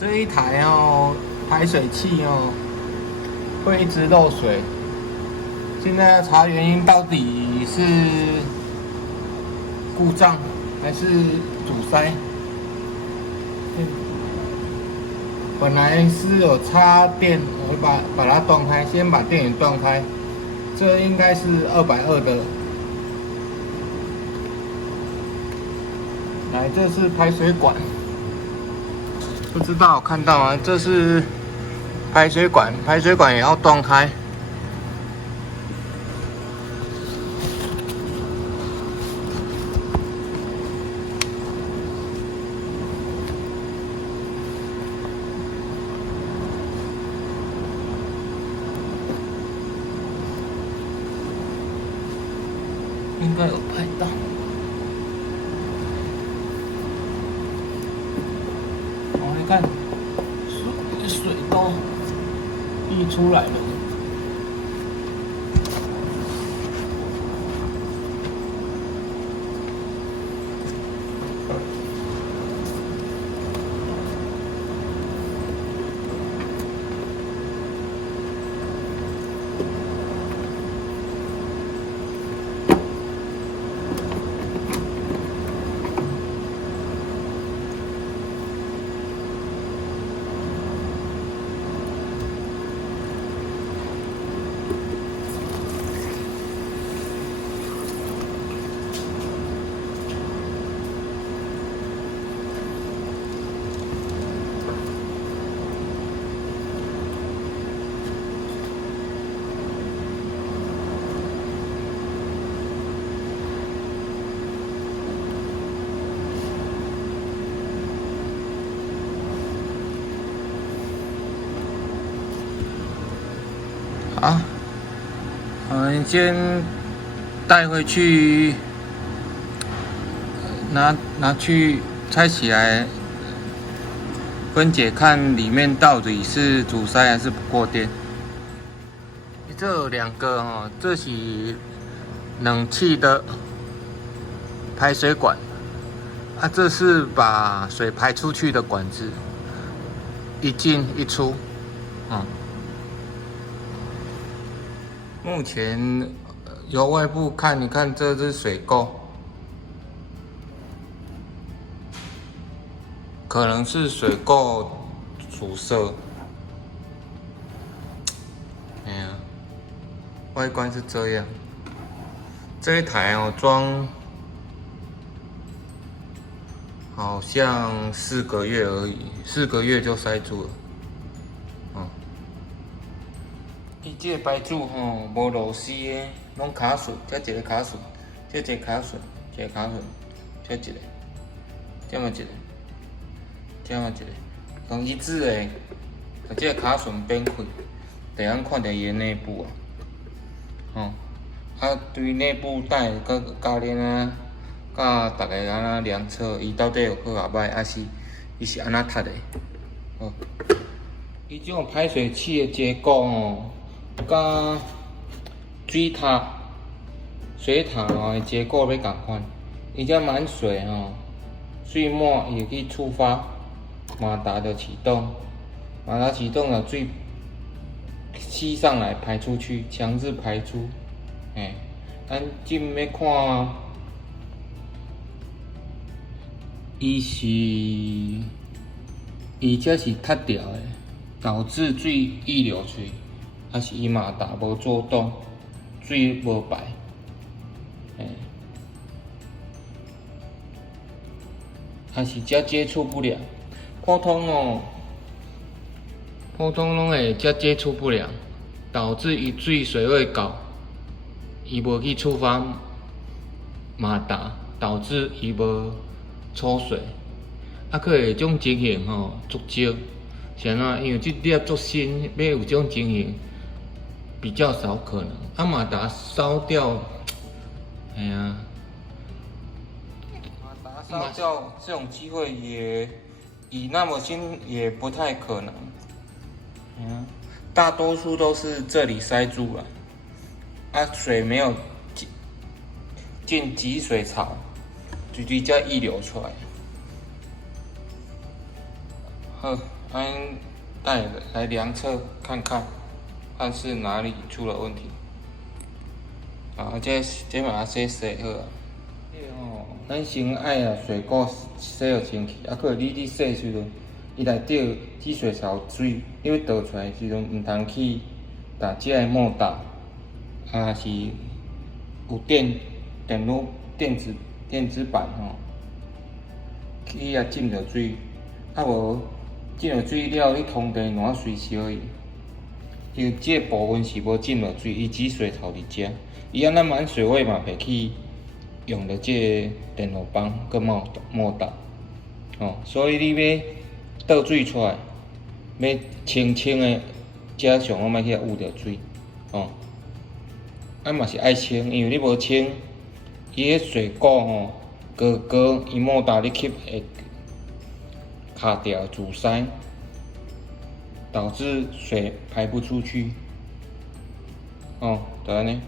这一台哦，排水器哦，会一直漏水。现在要查原因，到底是故障还是阻塞？本来是有插电，我把它断开，先把电源断开。这应该是220的。来，这是排水管，不知道有看到吗？这是排水管，排水管也要断开。应该有拍到。哦，你看，水都溢出来了。好，我们先带回去，拿去拆起来分解，看里面到底是阻塞还是不过电。这有2个哦，这是冷气的排水管，这是把水排出去的管子，一进一出，目前由外部看，你看这是水垢，可能是水垢阻塞。哎呀，外观是这样。这一台哦，装好像4个月而已，4个月就塞住了。伊这个排柱吼无螺丝的，拢卡榫，这一个卡榫，这一个卡榫，一个卡榫，这一个，这么一个，这么一个，用一致的，把这个卡榫变开，会通看到伊的内部对内部带个教练啊，甲大家安那量测，伊到底有好啊歹，还是伊是安那塌的？伊这种排水器的结构哦。甲水塔的结构要同款，伊只满水水满伊会去触发马达的启动，马达启动了，水吸上来排出去，强制排出。咱进要看，伊这是塌掉的，导致水溢流出去。还是伊马达无做动，水无排，还是遮接触不良。普通拢会遮接触不良，导致伊水位高，伊无去触发马达，导致伊无抽水。佫会种情形足少，是安怎？因为这粒足新，要有这种情形。比较少可能，马达烧掉，马达烧掉这种机会也以那么新也不太可能，大多数都是这里塞住了，水没有进集水槽，直接溢流出来。好，带来量测看看，看是哪里出了问题。啊，这嘛洗好啊。咱先爱啊水果洗互清气，啊，搁你洗时阵，伊内底积水槽水，你要倒出来时阵，毋通去打这个莫打，啊是有电子板吼，去遐浸着水，啊无浸着水了，你通电烂水烧伊，因为这部分是无浸着水，伊积水槽伫遮，伊安那满水位嘛袂去。用的这电路板佮莫打，哦，所以你要倒水出来，要清的，遮上好莫去污着水，哦，啊嘛是爱清，因为你无清，伊迄水垢吼，伊莫打你吸会卡掉阻塞，导致水排不出去，哦，就安尼。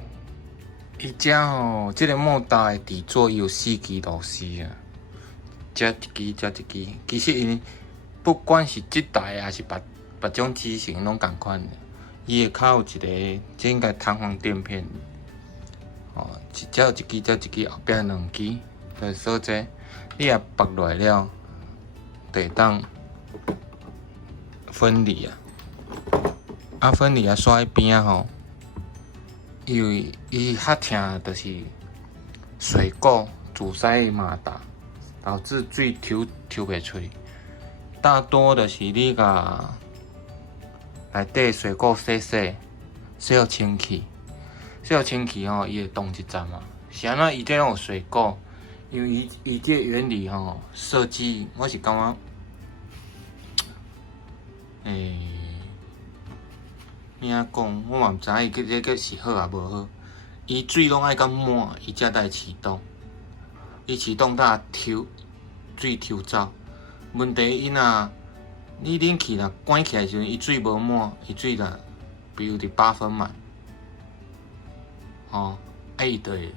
伊遮吼，即个莫达的底座有4支螺丝啊，遮一支，遮一支。其实因不管是即台还是别种机型，拢共款。伊下骹有一个，这应该弹簧垫片。哦，遮有一支，遮一支，后壁2支，就是锁这。你若拔落来了，就会当分离啊。啊，分离啊，刷喺边啊吼。因为伊较疼，就是水垢阻塞马达，导致水抽袂出去。大多就是你甲内底水垢洗互清气，洗互清气吼，伊会动一站嘛。是安怎伊这有水垢？因为伊这原理吼设计，我是感觉，咩啊讲？我嘛毋知影伊这是好啊无好。伊水拢爱到满，伊才会启动。伊启动才水抽走。问题伊若你冷气若关起来时阵，伊水无满，伊水若比如伫8分满，吼，啊伊就会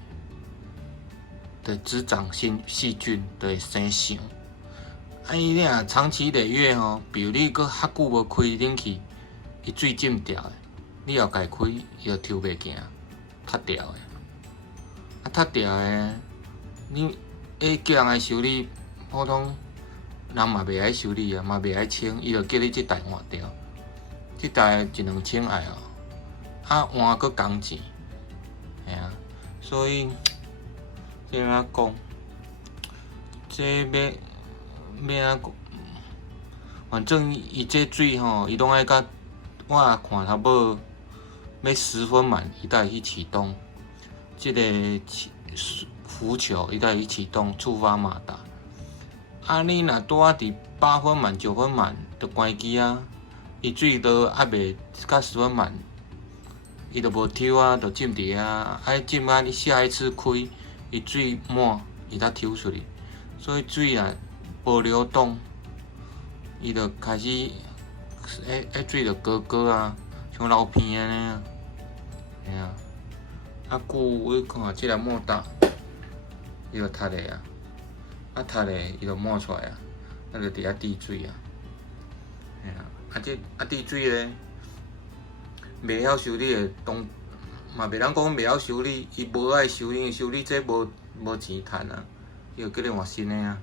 滋长细菌，就会生锈。啊伊若长期累月吼，比如你搁较久无开冷气。伊水浸掉的，你后家开，伊就抽袂行，塌掉的。啊，塌掉的，你叫人来修理，普通人嘛袂爱修理啊，嘛袂爱清，伊就叫你即台换掉。即台1-2千块哦，啊换搁工钱，吓啊，所以这安讲，这要安讲，反正伊这水吼，伊拢爱甲。我看差不多要10分满，伊才会去启动这个浮球，伊才会去启动触发马达。啊，你若拄啊伫8分满、9分满，就关机啊。伊水都还袂到10分满，伊就无抽啊，就浸伫啊。啊，浸啊，你下一次开，伊水满，伊才抽出去。所以水啊无流动，伊就开始。水就高啊，像流片安尼啊，吓啊！啊久我看即个莫达，伊就塌咧啊，啊塌咧伊就冒出来啊，啊就伫遐滴水啊，吓啊！滴水咧，袂晓修理的嘛袂当讲袂晓修理，伊无爱修理，修理这无钱趁啊，伊就叫你换新的啊。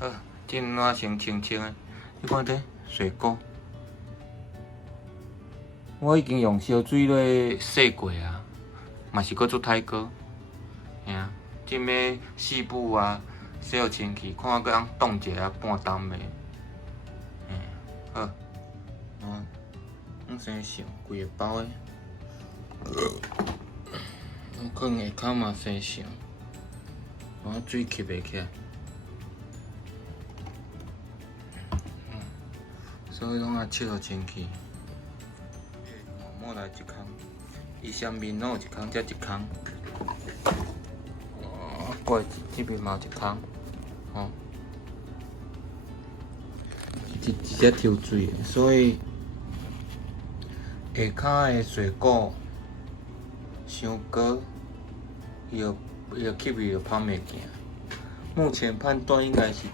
好，浸烂先清的，你看这。水垢，我已经用烧水咧洗过啊，嘛是搁做太过，吓，浸要四步啊，洗互清气，看搁通冻一下半冬的，好，先上规个包的，我可能下骹嘛先上，我水吸袂起来。所以拢爱切互清气，莫来一空，伊上面拢有一空，才一空，过这边嘛有一空，吼，直接抽水，所以下骹的水垢伤高，伊就吸伊就芳袂行。目前判断应该是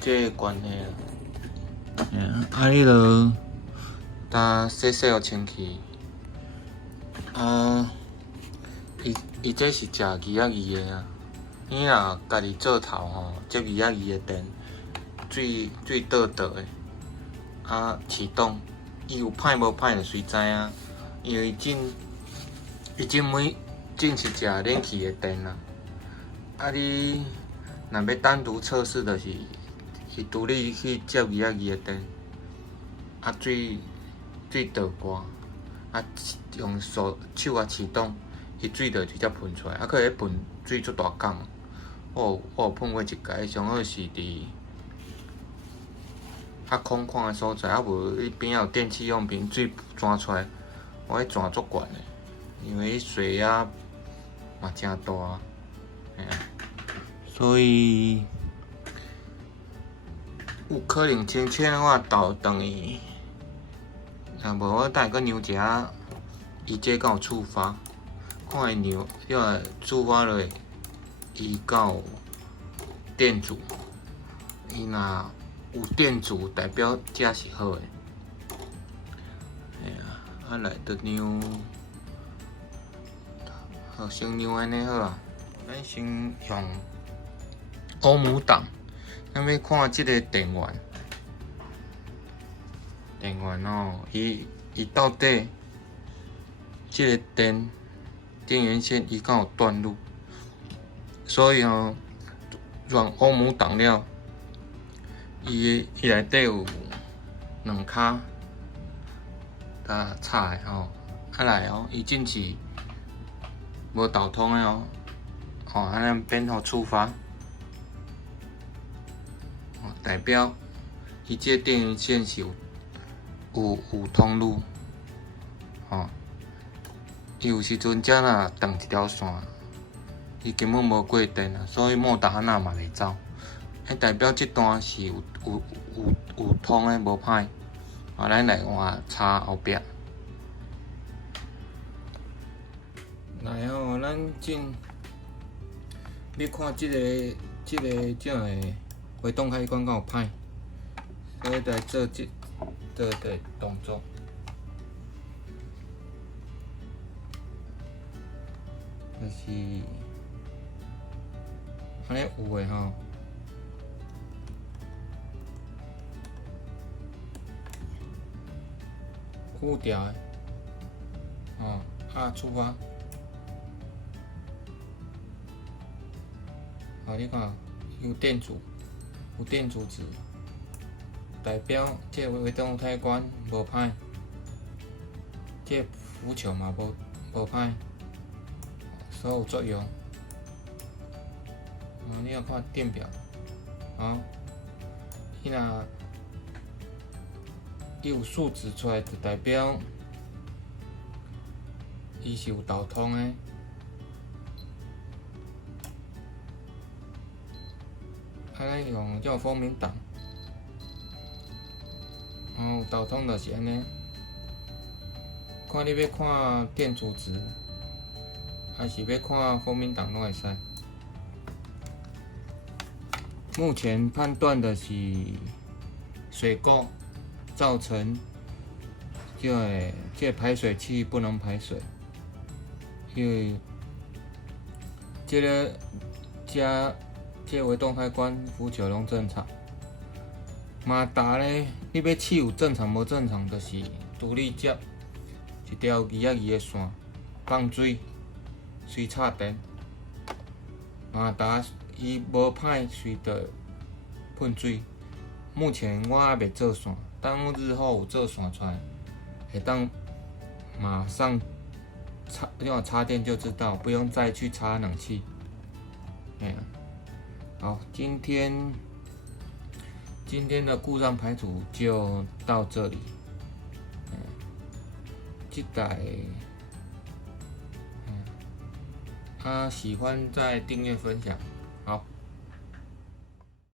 这个关系啦。你著搭洗洗互清气。伊这是食二仔鱼的啊。你若家己做头吼，这二仔鱼的电水倒的，启动，伊有歹无歹就随知影，因为伊种每种是食冷气的电啦。你若要单独测试，就是伊独立去接二仔鱼的电，水倒挂，用手启动，伊水就直接喷出来，可会喷水足大港。我有喷过一届，上好是伫较空旷的所在，无伊边仔有电器用品，水钻出来，迄钻足悬的，因为水压嘛真大，所以有可能清醒我倒转去，若无我等下搁量一下，伊这敢有触发，看伊量，了触发落，伊敢有电阻，伊若有电阻，代表这是好的。来着量，好，先量安尼好啊。咱先用欧姆档，咱要看即个电源，伊到底即个电源线伊敢有断路，所以用欧姆档了，伊内底有2卡插的吼，来伊正是无导通的安尼变互触发，代表伊这电源线是有通路，伊有时阵才若断一条线，伊根本无过电啊，所以莫打安那嘛袂走，代表这段是有通的，无歹。咱来换插后壁。来咱要看这个回动开关敢有歹，所以来做这个动作。就是安尼有诶吼。固掉的，触发，你看有电阻值，代表这个微动开关无歹，这浮球嘛无歹，所有作用。你要看电表，伊有数值出来，就代表伊是有导通的。安尼用这风鸣档，有导通就是安尼。看你要看电阻值，还是要看风鸣档拢会使。目前判断的是水垢。造成这排水器不能排水，因为这微动开关浮球拢正常。马达咧，你要试有正常无正常，就是独立接一条2仔2的线放水，随插电。马达伊无歹，随着喷水。目前我还未做线。当日后有做线出来，会当马上插电就知道，不用再去插冷气。好，今天的故障排除就到这里。这台喜欢再订阅分享。